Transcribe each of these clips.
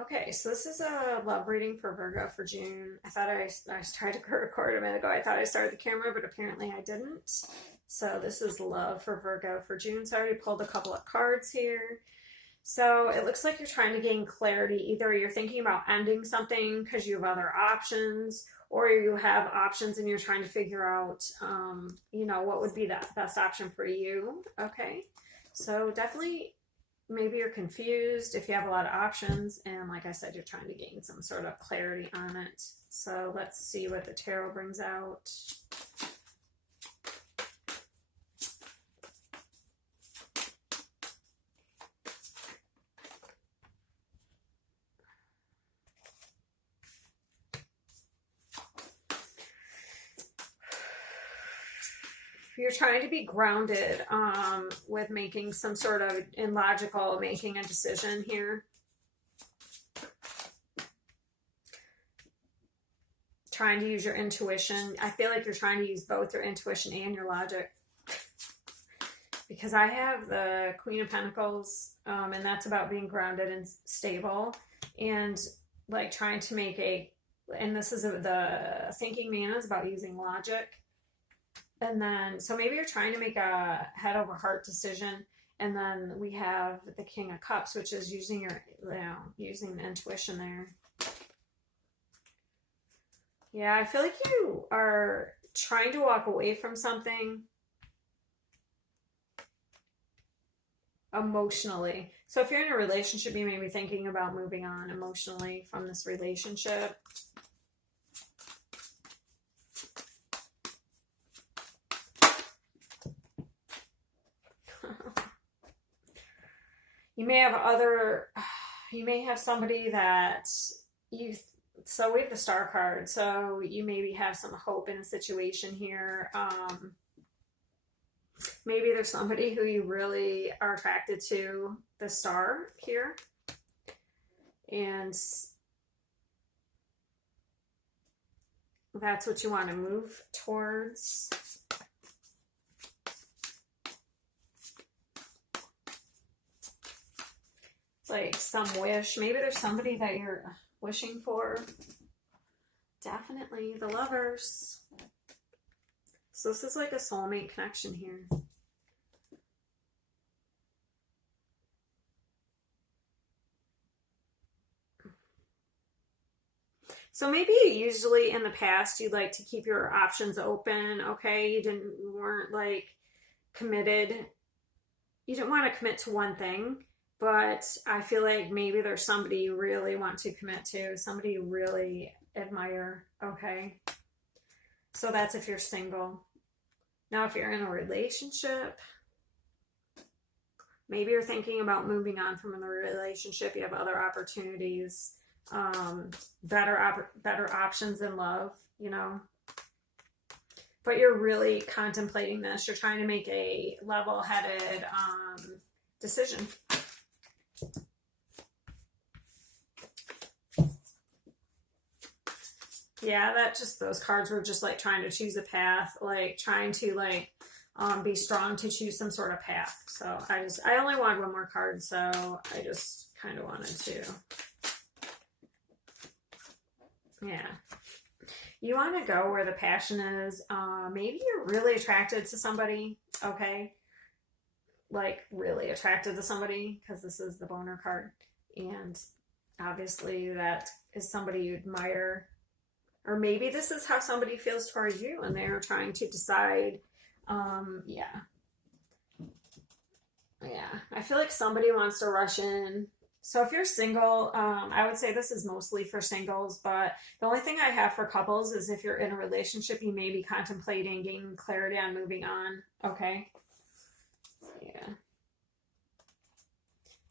Okay, so this is a love reading for Virgo for June. I thought I tried to record a minute ago. I thought I started the camera, but apparently I didn't. So this is love for Virgo for June. So I already pulled a couple of cards here. So it looks like you're trying to gain clarity. Either you're thinking about ending something because you have other options, or you have options and you're trying to figure out, what would be the best option for you. Okay, so definitely maybe you're confused if you have a lot of options, and like I said, you're trying to gain some sort of clarity on it. So let's see what the tarot brings out. You're trying to be grounded with making some sort of in logical making a decision here. Trying to use your intuition. I feel like you're trying to use both your intuition and your logic, because I have the Queen of Pentacles, and that's about being grounded and stable, and like trying to make and this is the thinking man is about using logic. And then, so maybe you're trying to make a head over heart decision. And then we have the King of Cups, which is using using the intuition there. Yeah, I feel like you are trying to walk away from something emotionally. So if you're in a relationship, you may be thinking about moving on emotionally from this relationship. You may have somebody that so we have the Star card, so you maybe have some hope in a situation here. Maybe there's somebody who you really are attracted to, the Star here. And that's what you want to move towards. Like some wish. Maybe there's somebody that you're wishing for. Definitely the Lovers. So this is like a soulmate connection here. So maybe usually in the past you'd like to keep your options open, okay? You weren't like committed. You didn't want to commit to one thing. But I feel like maybe there's somebody you really want to commit to, somebody you really admire, okay? So that's if you're single. Now, if you're in a relationship, maybe you're thinking about moving on from the relationship. You have other opportunities, better options in love, But you're really contemplating this. You're trying to make a level-headed decision. Yeah, those cards were just like trying to choose a path, like trying to be strong to choose some sort of path. So I only wanted one more card, so I just kind of wanted to. Yeah. You want to go where the passion is. Maybe you're really attracted to somebody, okay? Like really attracted to somebody, because this is the boner card. And obviously that is somebody you admire. Or maybe this is how somebody feels towards you and they're trying to decide. Yeah. I feel like somebody wants to rush in. So if you're single, I would say this is mostly for singles, but the only thing I have for couples is if you're in a relationship, you may be contemplating gaining clarity on moving on. Okay. Yeah.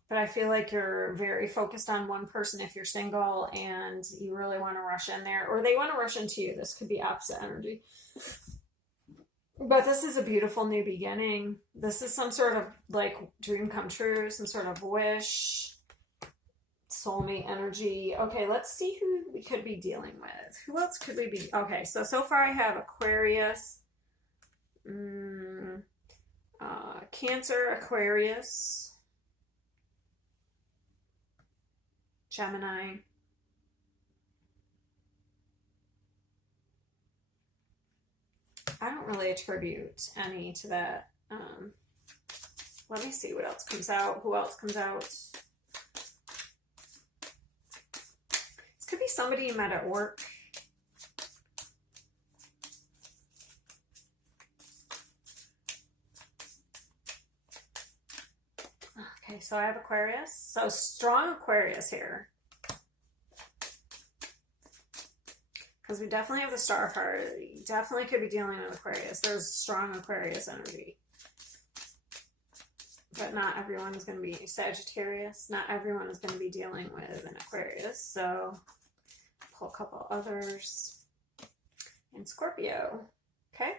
But I feel like you're very focused on one person if you're single and you really want to rush in there, or they want to rush into you. This could be opposite energy. But this is a beautiful new beginning. This is some sort of like dream come true, some sort of wish, soulmate energy. Okay, let's see who we could be dealing with. Who else could we be? Okay, so far I have Aquarius, Cancer, Aquarius, Gemini. I don't really attribute any to that. Let me see what else comes out. Who else comes out? This could be somebody you met at work. Okay, so I have Aquarius. So strong Aquarius here. Because we definitely have the star card. You definitely could be dealing with Aquarius. There's strong Aquarius energy. But not everyone is going to be Sagittarius. Not everyone is going to be dealing with an Aquarius. So pull a couple others. And Scorpio. Okay.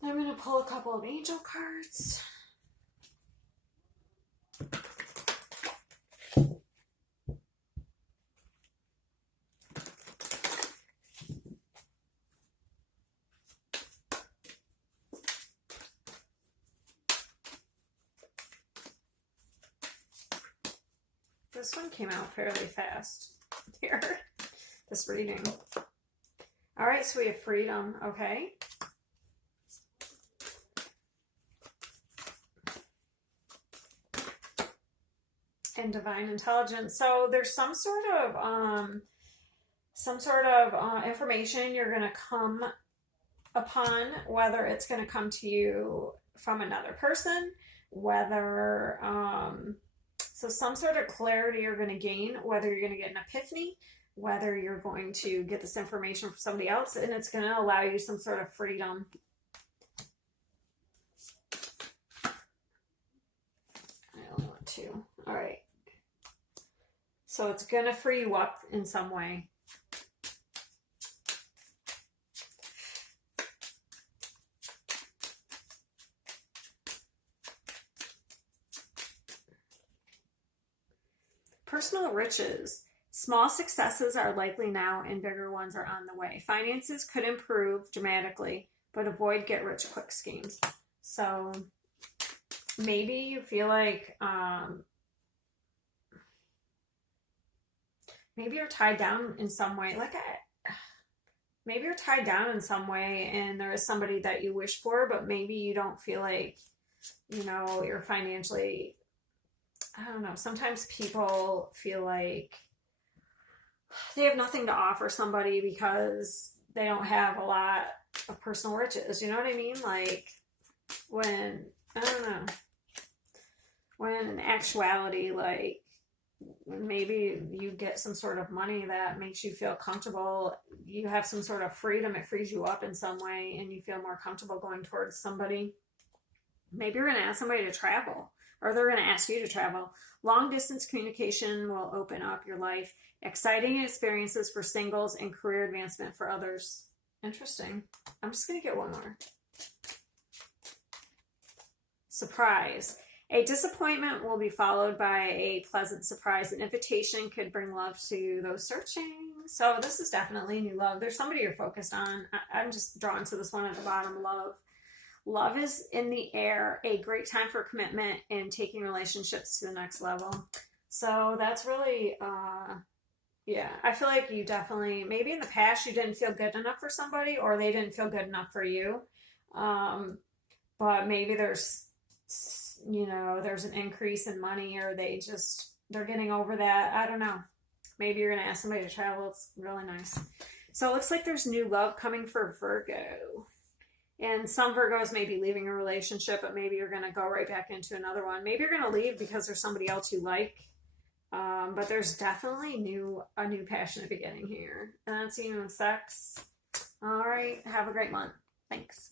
I'm going to pull a couple of angel cards. This one came out fairly fast here, this reading. All right, so we have freedom, okay. And divine intelligence. So there's some sort of information you're going to come upon, whether it's going to come to you from another person, whether so some sort of clarity you're going to gain, whether you're going to get an epiphany, whether you're going to get this information from somebody else, and it's going to allow you some sort of freedom. I only want two. All right. So it's going to free you up in some way. Personal riches. Small successes are likely now and bigger ones are on the way. Finances could improve dramatically, but avoid get-rich-quick schemes. So maybe you feel like maybe you're tied down in some way. Maybe you're tied down in some way and there is somebody that you wish for, but maybe you don't feel like, you know, you're financially... I don't know. Sometimes people feel like they have nothing to offer somebody because they don't have a lot of personal riches. You know what I mean? Like when, I don't know, when in actuality, like maybe you get some sort of money that makes you feel comfortable. You have some sort of freedom. It frees you up in some way and you feel more comfortable going towards somebody. Maybe you're going to ask somebody to travel. Or they're going to ask you to travel. Long distance communication will open up your life. Exciting experiences for singles and career advancement for others. Interesting. I'm just going to get one more. Surprise. A disappointment will be followed by a pleasant surprise. An invitation could bring love to those searching. So this is definitely new love. There's somebody you're focused on. I'm just drawn to this one at the bottom, love. Love is in the air, a great time for commitment and taking relationships to the next level. So that's really, yeah, I feel like you definitely, maybe in the past you didn't feel good enough for somebody or they didn't feel good enough for you. But maybe there's, you know, there's an increase in money or they're getting over that. I don't know. Maybe you're going to ask somebody to travel. It's really nice. So it looks like there's new love coming for Virgo. And some Virgos may be leaving a relationship, but maybe you're going to go right back into another one. Maybe you're going to leave because there's somebody else you like. But there's definitely a new passionate beginning here. And that's you in sex. All right. Have a great month. Thanks.